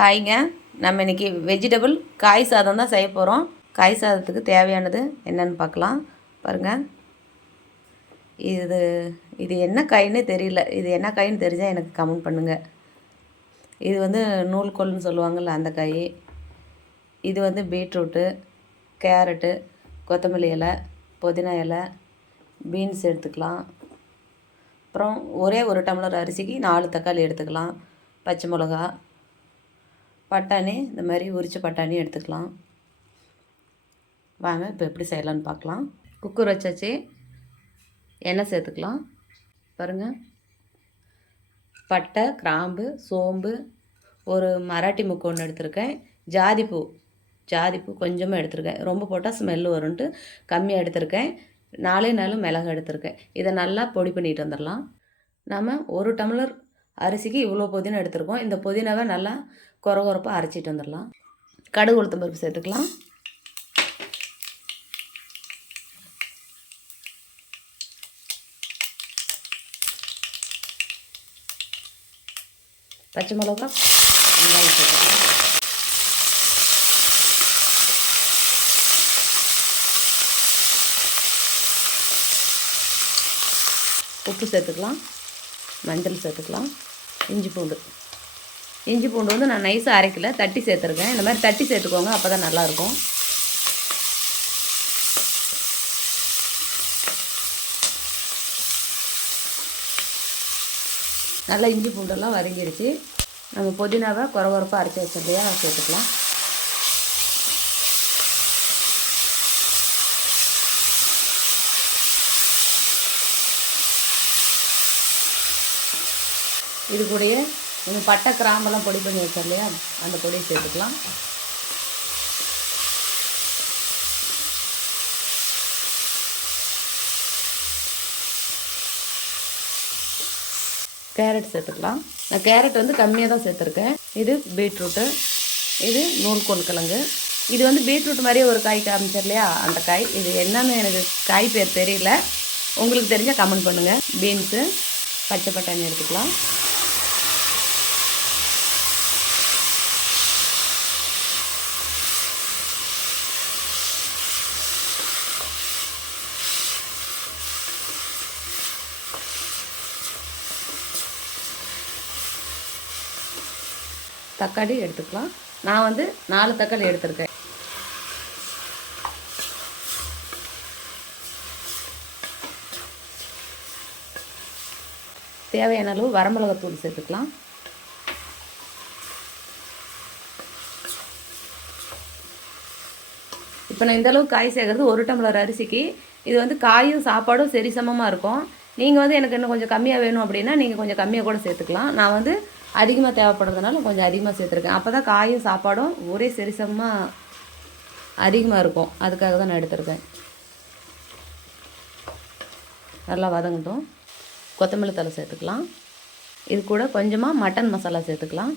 ஹாய்ங்க. நம்ம இன்றைக்கி வெஜிடபிள் காய் சாதம் தான் செய்ய போகிறோம். காய் சாதத்துக்கு தேவையானது என்னென்னு பார்க்கலாம். பாருங்கள், இது இது என்ன காய்ன்னு தெரியல. இது என்ன காய்ன்னு தெரிஞ்சால் எனக்கு கமெண்ட் பண்ணுங்கள். இது வந்து நூல்கோல்னு சொல்லுவாங்கள்ல, அந்த காய். இது வந்து பீட்ரூட்டு, கேரட்டு, கொத்தமல்லி இலை, புதினா இலை, பீன்ஸ் எடுத்துக்கலாம். அப்புறம் ஒரே ஒரு டம்ளர் அரிசிக்கு 4 தக்காளி எடுத்துக்கலாம். பச்சை மிளகா, பட்டாணி, இந்த மாதிரி உரிச்ச பட்டாணி எடுத்துக்கலாம். வாங்க இப்போ எப்படி செய்யலான்னு பார்க்கலாம். குக்கர் வச்சாச்சு, எண்ணெய் சேர்த்துக்கலாம். பாருங்கள், பட்டை, கிராம்பு, சோம்பு, ஒரு மராட்டி முக்கு ஒன்று எடுத்திருக்கேன். ஜாதிப்பூ கொஞ்சமாக எடுத்திருக்கேன். ரொம்ப போட்டால் ஸ்மெல்லு வரும்ன்ட்டு கம்மியாக எடுத்திருக்கேன். 4 மிளகு எடுத்திருக்கேன். இதை நல்லா பொடி பண்ணிட்டு வந்துடலாம். நம்ம ஒரு டம்ளர் அரிசிக்கு இவ்வளோ புதினா எடுத்துருக்கோம். இந்த புதினாவை நல்லா கொரப்பாக அரைச்சிட்டு வந்துடலாம். கடுகு உளுத்தம் பருப்பு சேர்த்துக்கலாம். பச்சை மிளகா, வெங்காயம் சேர்த்துக்கலாம். உப்பு சேர்த்துக்கலாம். மஞ்சள் சேர்த்துக்கலாம். இஞ்சி பூண்டு வந்து நான் நைஸாக அரைக்கல, தட்டி சேர்த்துருக்கேன். இந்த மாதிரி தட்டி சேர்த்துக்கோங்க, அப்போ தான் நல்லாயிருக்கும். நல்லா இஞ்சி பூண்டெல்லாம் வதங்கிடுச்சு. நம்ம புதினாவை கொரப்பாக அரைச்சி வச்சதையா சேர்த்துக்கலாம். இது கூடயே கொஞ்சம் பட்டை, கிராம்பெல்லாம் பொடி பண்ணி வச்சோம் இல்லையா, அந்த பொடியை சேர்த்துக்கலாம். கேரட் சேர்த்துக்கலாம். நான் கேரட் வந்து கம்மியாக தான் சேர்த்துருக்கேன். இது பீட்ரூட்டு, இது நூல்கோல் கிழங்கு. இது வந்து பீட்ரூட் மாதிரியே ஒரு காய் காமிச்சர் இல்லையா, அந்த காய். இது என்னன்னு எனக்கு காய் பேர் தெரியல, உங்களுக்கு தெரிஞ்சால் கமெண்ட் பண்ணுங்கள். பீன்ஸு, பச்சை பட்டாணி எடுத்துக்கலாம். தக்காளி எடுத்துக்கலாம். நான் வந்து 4 தக்காளி எடுத்திருக்கேன். தேவையான அளவு வரமிளகாத்தூள் சேர்த்துக்கலாம். இப்போ நான் இந்தளவு காய் சேர்க்குறது 1 டம்ளர் அரிசிக்கு. இது வந்து காயும் சாப்பாடும் சரி சமமாக இருக்கும். நீங்கள் வந்து எனக்கு இன்னும் கொஞ்சம் கம்மியாக வேணும் அப்படின்னா நீங்கள் கொஞ்சம் கம்மியாக கூட சேர்த்துக்கலாம். நான் வந்து அதிகமாக தேவைப்படுறதுனால கொஞ்சம் அதிகமாக சேர்த்துருக்கேன். அப்போ தான் காயும் சாப்பாடும் ஒரே சரிசமமாக அதிகமாக இருக்கும். அதுக்காக தான் நான் எடுத்துருக்கேன். நல்லா வதங்கட்டும். கொத்தமல்லி தழை சேர்த்துக்கலாம். இது கூட கொஞ்சமாக மட்டன் மசாலா சேர்த்துக்கலாம்.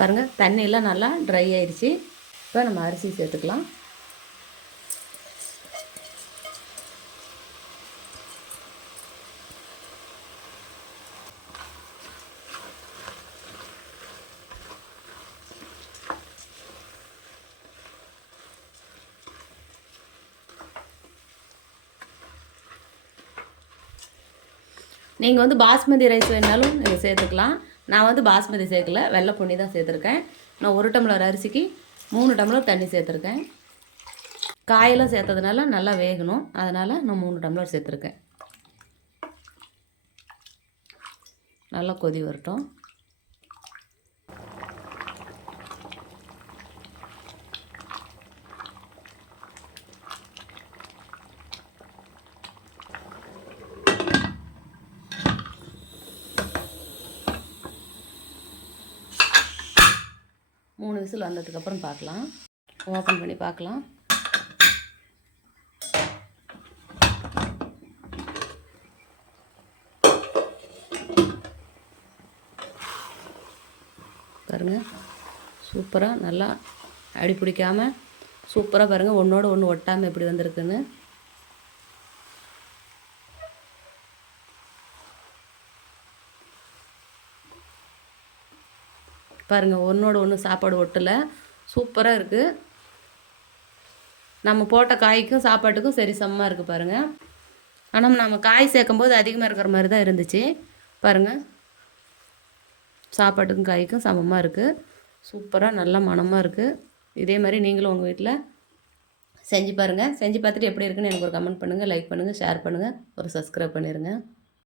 பாருங்கள், தண்ணியெல்லாம் நல்லா ட்ரை ஆயிடுச்சு. இப்போ நம்ம அரிசி சேர்த்துக்கலாம். நீங்கள் வந்து பாஸ்மதி ரைஸ் வேணாலும் நீங்கள் சேர்த்துக்கலாம். நான் வந்து பாஸ்மதி சேர்க்கல, வெள்ளை பொன்னி தான் சேர்த்துருக்கேன். நான் 1 டம்ளர் அரிசிக்கு 3 டம்ளர் தண்ணி சேர்த்துருக்கேன். காயெல்லாம் சேர்த்ததுனால நல்லா வேகணும், அதனால் நான் 3 டம்ளர் சேர்த்துருக்கேன். நல்லா கொதி வரட்டும். மூணு விசில் வந்ததுக்கப்புறம் பார்க்கலாம். ஓப்பன் பண்ணி பார்க்கலாம். பாருங்கள், சூப்பராக நல்லா அடி பிடிக்காமல் சூப்பராக பாருங்கள், ஒன்றோடு ஒன்று ஒட்டாமல் எப்படி வந்திருக்குன்னு. பாருங்கள், ஒன்றோடு ஒன்று சாப்பாடு ஒட்டலை, சூப்பராக இருக்குது. நம்ம போட்ட காய்க்கும் சாப்பாட்டுக்கும் சரி சமமாக இருக்குது பாருங்கள். ஆனால் நம்ம காய் சேர்க்கும்போது அதிகமாக இருக்கிற மாதிரி தான் இருந்துச்சு. பாருங்கள், சாப்பாட்டுக்கும் காய்க்கும் சமமாக இருக்குது. சூப்பராக நல்ல மணமாக இருக்குது. இதே மாதிரி நீங்களும் உங்கள் வீட்டில் செஞ்சு பாருங்கள். செஞ்சு பார்த்துட்டு எப்படி இருக்குன்னு எனக்கு ஒரு கமெண்ட் பண்ணுங்கள், லைக் பண்ணுங்கள், ஷேர் பண்ணுங்கள், ஒரு சப்ஸ்கிரைப் பண்ணிடுங்க.